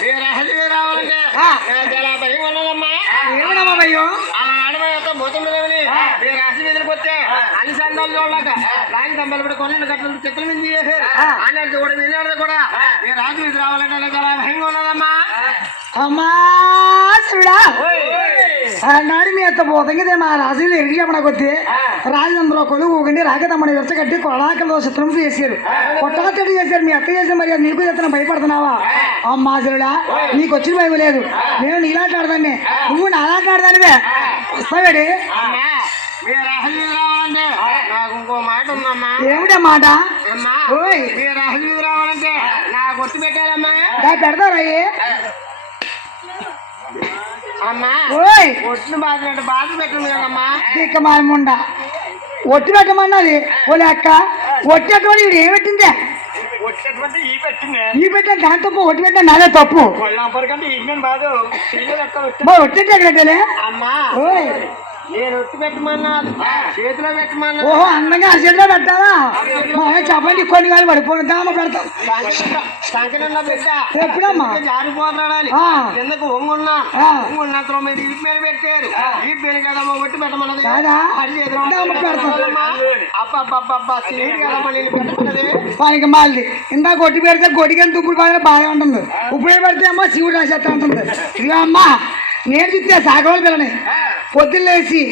మీ రహస్యం రావాలంటే ఆ. నాకు చాలా భయం ఉన్నదమ్మా. ఏమన్నా భయ్యం ఆ ఆడమయ్యతో పోతుండదని మీ రాశి మీదకి వస్తే అన్ని సందాలు చూడలేక కూడా కొన్ని కట్టలు చెక్కల మీద చేశారు కూడా వినేది కూడా మీ రాశి మీద రావాలంటే చాలా భయంగా ఉన్నదమ్మా. అమ్మా శివుడా! మీ అత్త పోతంగిదే మా రాజులు ఎరిగి చెప్పనకొద్ది రాజంద్ర కొలువు ఊగండి రాకదమ్మని విరచగట్టి కొడాకలో చిత్రం చేశారు. కొట్టాకటి చేశారు. మీ అత్త చేసిన మరి నీకు చేస్తున్న భయపడుతున్నావా? అమ్మా శివుడా నీకు వచ్చిన భయం లేదు. నేను నీలాంటి ఆడదాన్ని నువ్వు నాలాంటి ఆడదానివే వస్తావేడి? ఏమిటా మాట? అమ్మా బాధ బాధ పెట్టింది కదమ్మా. ఇక ఒట్టి పెట్టమన్నది? ఓలే అక్క. ఒట్టి అటువంటి ఈవిడ ఏం పెట్టిందే? ఈ పెట్టిన దాని తప్పు ఒట్టి పెట్టిన నాదే తప్పు. ఒట్టి ఎక్కడ అమ్మా ఓయ్! నేను ఒట్టి పెట్టమన్నా? చేతిలో పెట్టమన్నా? ఓహో అందంగా చేతిలో పెట్టాలా చెప్పండి కొన్ని కానీ పడిపోను దామ పెడతాం. సంకటంలో బిడ్డ ఎప్పుడమ్మా? జారిపోతున్నాడని. ఆ. కిందకు ఒంగున్నా. ఒంగున్నంతలో మీరు పెట్టారు. కదమ్మా ఒట్టి పెట్టమన్నది. కాదా? అది చేతిలో దామ పెడతాం. అబ్బబ్బబ్బబ్బా సీడు కదమ్మా నేను పెట్టమన్నది. వానికి ఇందాక కొట్టి పెడితే కొట్టికని తుప్పుడు బాగా బాగా ఉంటుంది. ఇప్పుడు పెడితే అమ్మ శివుడు రాసేస్తా ఉంటుంది. ఇదిగో అమ్మ నేను చూస్తే సాగవాళ్ళు పిల్లని. పొద్దున్న లేచి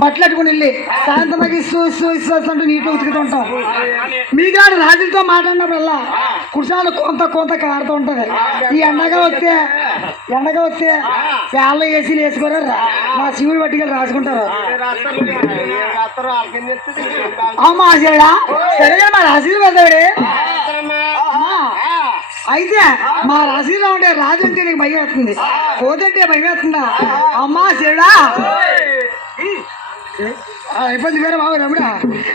బట్టలు అట్టుకుని వెళ్ళి సాయంత్రం దాకా ఇస్తూ ఇస్తూ ఇస్తూ ఇస్తూ అంటూ నీటిలో ఉతుకుతుంటాం మీకాడ రాజులతో మాట్లాడినప్పుడల్లా కుర్చాలు కొంత కొంత కారుతూ ఉంటది. ఈ ఎండగా వస్తే ఎండగా వస్తే పేళ్ళ వేసి వేసుకోరు మా శివుడు పట్టుకెళ్ళి రాసుకుంటారు. అమ్మా శివుడా సరే కానీ మా రాజులు పెద్దవిడే అమ్మా అయితే మా రాశిలో ఉండే రాజు అంటే నీకు భయం వేస్తుంది. కోదంటే భయం వేస్తుందా? అమ్మా శివుడా ఇబ్బంది వేరే బాబు రమడా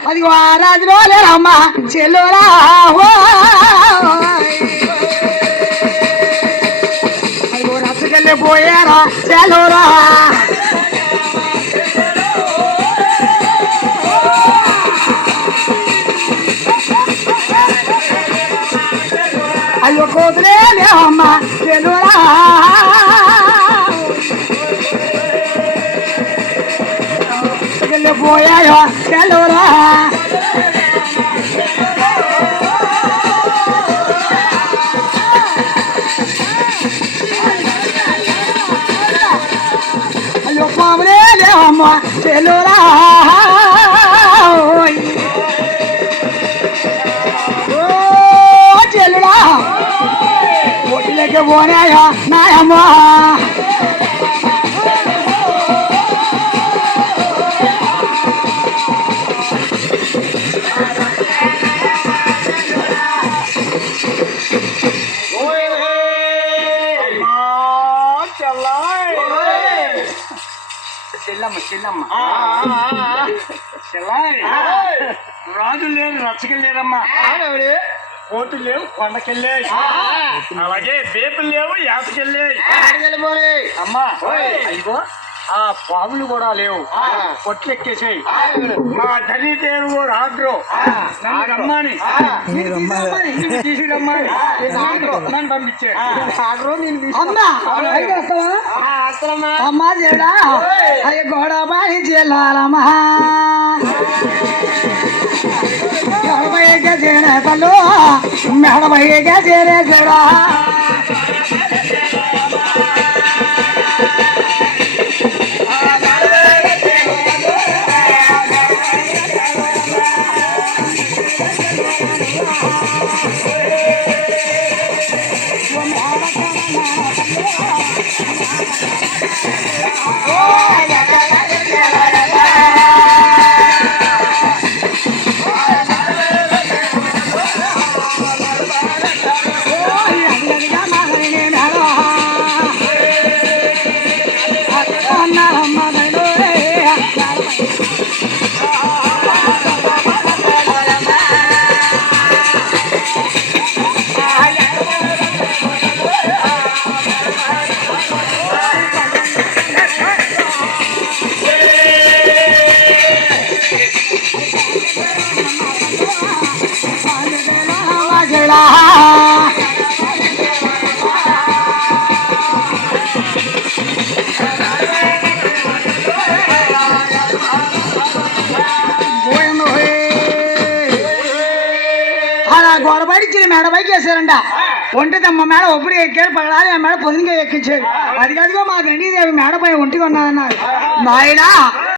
అది ఆ రాజులో లేరమ్మా చెల్లురా? అది రచ్చకెళ్ళి పోయారా చెల్లురా? లేవమ్మా చెల్లురా పోయాయో చెల్లురా అయ్యో పాములే లేవమ్మా చెల్లురా ఒట్టిలోకి పోనాయో నాయమ్మా చెల్లమ్మ. చెల్లమ్మ చెల్లాయి రాజు లేరు రచ్చకెళ్ళారమ్మా కోర్టు లేవు కొండకెళ్ళాయి. అలాగే బేపులు లేవు యాతకెళ్ళాయి అమ్మా అయ్యో ఆ పాములు కూడా లేవు. కొట్లెక్కేసాయి. మా ధని దేవుడు ఆర్డరు నన్ను రమ్మని. నిన్ను తీసుకురమ్మని. నన్ను పంపించాడు అమ్మా అమ్మా చెడా అయ్య గోడబాయి చెల్లాలమ్మా మెడబయ్య గజేనే పళ్ళు మెడబయ్య గజేనే చెడా ఓ గోడ బయట ఇచ్చిన మేడ పైకి వేసారంట ఒంటిదమ్మ మేడ ఒప్పుడు ఎక్కారు పడాలి ఆ మేడ పొద్దునగా ఎక్కించారు అది కాదుగా మా గండి మేడ పై ఒంటిగా ఉన్నదన్నారు నాయనా